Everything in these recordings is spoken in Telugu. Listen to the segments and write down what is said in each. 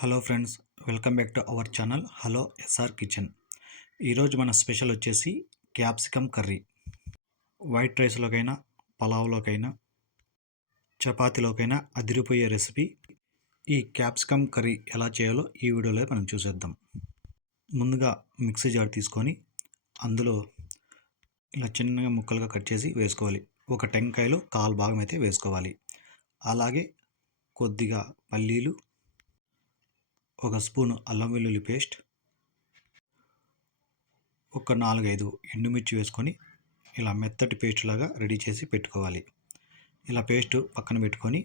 Hello friends welcome back to our channel hello SR kitchen. ఈరోజు మన స్పెషల్ వచ్చేసి క్యాప్సికమ్ కర్రీ. వైట్ రైస్లోకైనా పలావ్లోకైనా చపాతీలోకైనా అదిరిపోయే రెసిపీ ఈ క్యాప్సికమ్ కర్రీ ఎలా చేయాలో ఈ వీడియోలో మనం చూసేద్దాం. ముందుగా మిక్సీ జార్ తీసుకొని అందులో ఇలా చిన్నగా ముక్కలుగా కట్ చేసి వేసుకోవాలి. ఒక టెంకాయలో కాలు భాగం అయితే వేసుకోవాలి. అలాగే కొద్దిగా పల్లీలు ఒక స్పూన్ అల్లం వెల్లుల్లి పేస్ట్ ఒక నాలుగైదు ఎండుమిర్చి వేసుకొని ఇలా మెత్తటి పేస్ట్ లాగా రెడీ చేసి పెట్టుకోవాలి. ఇలా పేస్ట్ పక్కన పెట్టుకొని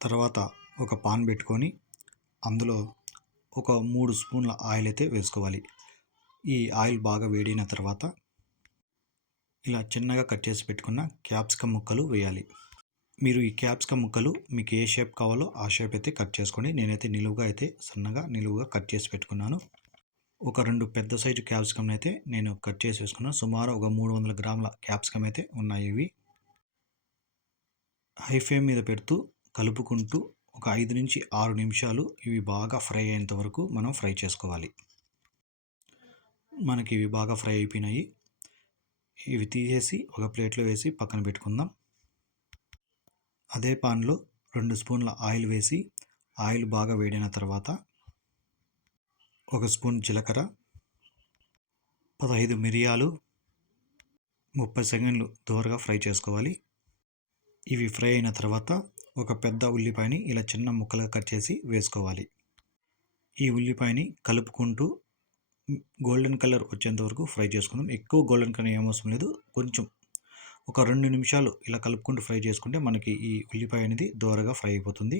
తర్వాత ఒక పాన్ పెట్టుకొని అందులో ఒక మూడు స్పూన్ల ఆయిల్ అయితే వేసుకోవాలి. ఈ ఆయిల్ బాగా వేడిన తర్వాత ఇలా చిన్నగా కట్ చేసి పెట్టుకున్న క్యాప్సికమ్ ముక్కలు వేయాలి. మీరు ఈ క్యాప్సికమ్ ముక్కలు మీకు ఏ షేప్ కావాలో ఆ షేప్ అయితే కట్ చేసుకోండి. నేనైతే నిలువుగా అయితే సన్నగా నిలువుగా కట్ చేసి పెట్టుకున్నాను. ఒక రెండు పెద్ద సైజు క్యాప్సికమ్ అయితే నేను కట్ చేసి వేసుకున్నాను సుమారు ఒక మూడు వందల గ్రాముల క్యాప్సికమ్ అయితే ఉన్నాయి ఇవి. హై ఫ్లేమ్ మీద పెడుతూ కలుపుకుంటూ ఒక ఐదు నుంచి ఆరు నిమిషాలు ఇవి బాగా ఫ్రై అయ్యేంత వరకు మనం ఫ్రై చేసుకోవాలి. మనకి ఇవి బాగా ఫ్రై అయిపోయినాయి. ఇవి తీసేసి ఒక ప్లేట్లో వేసి పక్కన పెట్టుకుందాం. అదే పాన్లో రెండు స్పూన్ల ఆయిల్ వేసి ఆయిల్ బాగా వేడిన తర్వాత ఒక స్పూన్ జీలకర్ర పదహైదు మిరియాలు ముప్పై సెకండ్లు దోరగా ఫ్రై చేసుకోవాలి. ఇవి ఫ్రై అయిన తర్వాత ఒక పెద్ద ఉల్లిపాయని ఇలా చిన్న ముక్కలుగా కట్ చేసి వేసుకోవాలి. ఈ ఉల్లిపాయని కలుపుకుంటూ గోల్డెన్ కలర్ వచ్చేంత వరకు ఫ్రై చేసుకుందాం. ఎక్కువ గోల్డెన్ కలర్ ఏమవసరం లేదు. కొంచెం ఒక రెండు నిమిషాలు ఇలా కలుపుకుంటూ ఫ్రై చేసుకుంటే మనకి ఈ ఉల్లిపాయ అనేది దోరగా ఫ్రై అయిపోతుంది.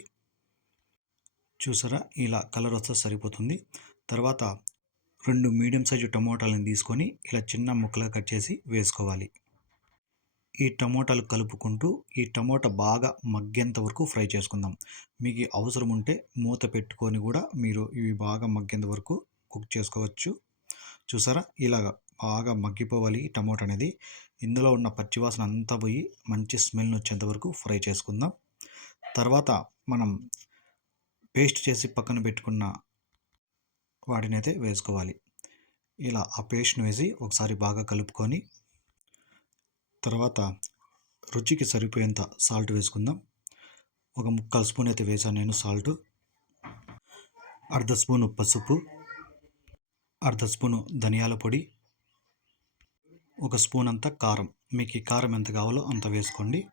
చూసారా? ఇలా కలర్ వస్తే సరిపోతుంది. తర్వాత రెండు మీడియం సైజు టమోటాలను తీసుకొని ఇలా చిన్న ముక్కలుగా కట్ చేసి వేసుకోవాలి. ఈ టమోటాలు కలుపుకుంటూ ఈ టమోటా బాగా మగ్గేంత వరకు ఫ్రై చేసుకుందాం. మీకు అవసరం ఉంటే మూత పెట్టుకొని కూడా మీరు ఇవి బాగా మగ్గేంత వరకు కుక్ చేసుకోవచ్చు. చూసారా? ఇలాగా బాగా మగ్గిపోవాలి టమోటా అనేది ఇందులో ఉన్న పచ్చివాసన అంతా పోయి మంచి స్మెల్ వచ్చేంత వరకు ఫ్రై చేసుకుందాం. తర్వాత మనం పేస్ట్ చేసి పక్కన పెట్టుకున్న వాటిని అయితే వేసుకోవాలి. ఇలా ఆ పేస్ట్ని వేసి ఒకసారి బాగా కలుపుకొని తర్వాత రుచికి సరిపోయేంత సాల్ట్ వేసుకుందాం. ఒక ముక్కల్ స్పూన్ అయితే వేసాను నేను సాల్ట్. అర్ధ స్పూను పసుపు అర్ధ స్పూను ధనియాల పొడి ఒక స్పూన్ అంత కారం. మీకు ఈ కారం ఎంత కావాలో అంత వేసుకోండి.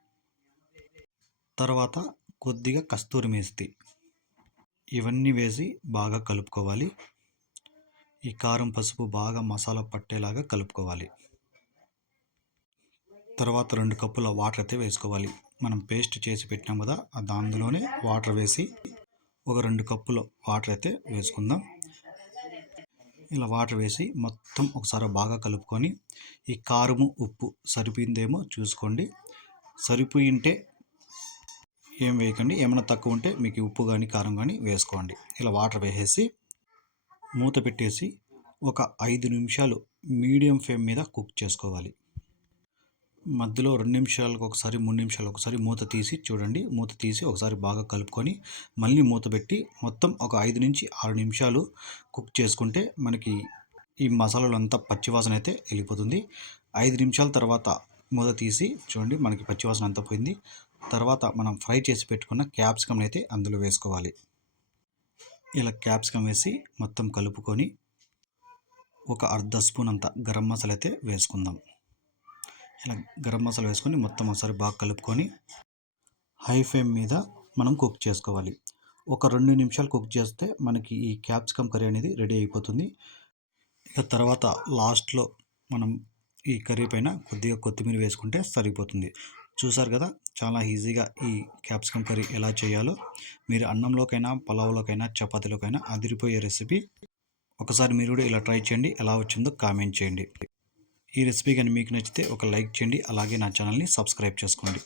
తర్వాత కొద్దిగా కస్తూరి మేస్తి. ఇవన్నీ వేసి బాగా కలుపుకోవాలి. ఈ కారం పసుపు బాగా మసాలా పట్టేలాగా కలుపుకోవాలి. తర్వాత రెండు కప్పుల వాటర్ అయితే వేసుకోవాలి. మనం పేస్ట్ చేసి పెట్టినాం కదా అందులోనే వాటర్ వేసి ఒక రెండు కప్పుల వాటర్ అయితే వేసుకుందాం. ఇలా వాటర్ వేసి మొత్తం ఒకసారి బాగా కలుపుకొని ఈ కారము ఉప్పు సరిపోయిందేమో చూసుకోండి. సరిపోయింటే ఏం వేయకండి. ఏమైనా తక్కువ ఉంటే మీకు ఉప్పు కానీ కారం కానీ వేసుకోండి. ఇలా వాటర్ వేసేసి మూత పెట్టేసి ఒక ఐదు నిమిషాలు మీడియం ఫ్లేమ్ మీద కుక్ చేసుకోవాలి. మధ్యలో రెండు నిమిషాలకు ఒకసారి మూడు నిమిషాలు ఒకసారి మూత తీసి చూడండి. మూత తీసి ఒకసారి బాగా కలుపుకొని మళ్ళీ మూత పెట్టి మొత్తం ఒక ఐదు నుంచి ఆరు నిమిషాలు కుక్ చేసుకుంటే మనకి ఈ మసాలాలు అంతా పచ్చివాసన అయితే వెళ్ళిపోతుంది. ఐదు నిమిషాల తర్వాత మూత తీసి చూడండి మనకి పచ్చివాసన అంతా పోయింది. తర్వాత మనం ఫ్రై చేసి పెట్టుకున్న క్యాప్సికమ్ అయితే అందులో వేసుకోవాలి. ఇలా క్యాప్సికమ్ వేసి మొత్తం కలుపుకొని ఒక అర్ధ స్పూన్ అంత గరం మసాలా అయితే వేసుకుందాం. ఇలా గరం మసాలా వేసుకొని మొత్తం ఒకసారి బాగా కలుపుకొని హై ఫ్లేమ్ మీద మనం కుక్ చేసుకోవాలి. ఒక రెండు నిమిషాలు కుక్ చేస్తే మనకి ఈ క్యాప్సికమ్ కర్రీ అనేది రెడీ అయిపోతుంది. ఇక తర్వాత లాస్ట్లో మనం ఈ కర్రీ పైన కొద్దిగా కొత్తిమీర వేసుకుంటే సరిపోతుంది. చూసారు కదా చాలా ఈజీగా ఈ క్యాప్సికమ్ కర్రీ ఎలా చేయాలో. మీరు అన్నంలోకైనా పలావ్లోకైనా చపాతీలోకైనా అదిరిపోయే రెసిపీ. ఒకసారి మీరు కూడా ఇలా ట్రై చేయండి. ఎలా వచ్చిందో కామెంట్ చేయండి. ఈ రెసిపీ కానీ మీకు నచ్చితే ఒక లైక్ చేయండి. అలాగే నా ఛానల్ని సబ్స్క్రైబ్ చేసుకోండి.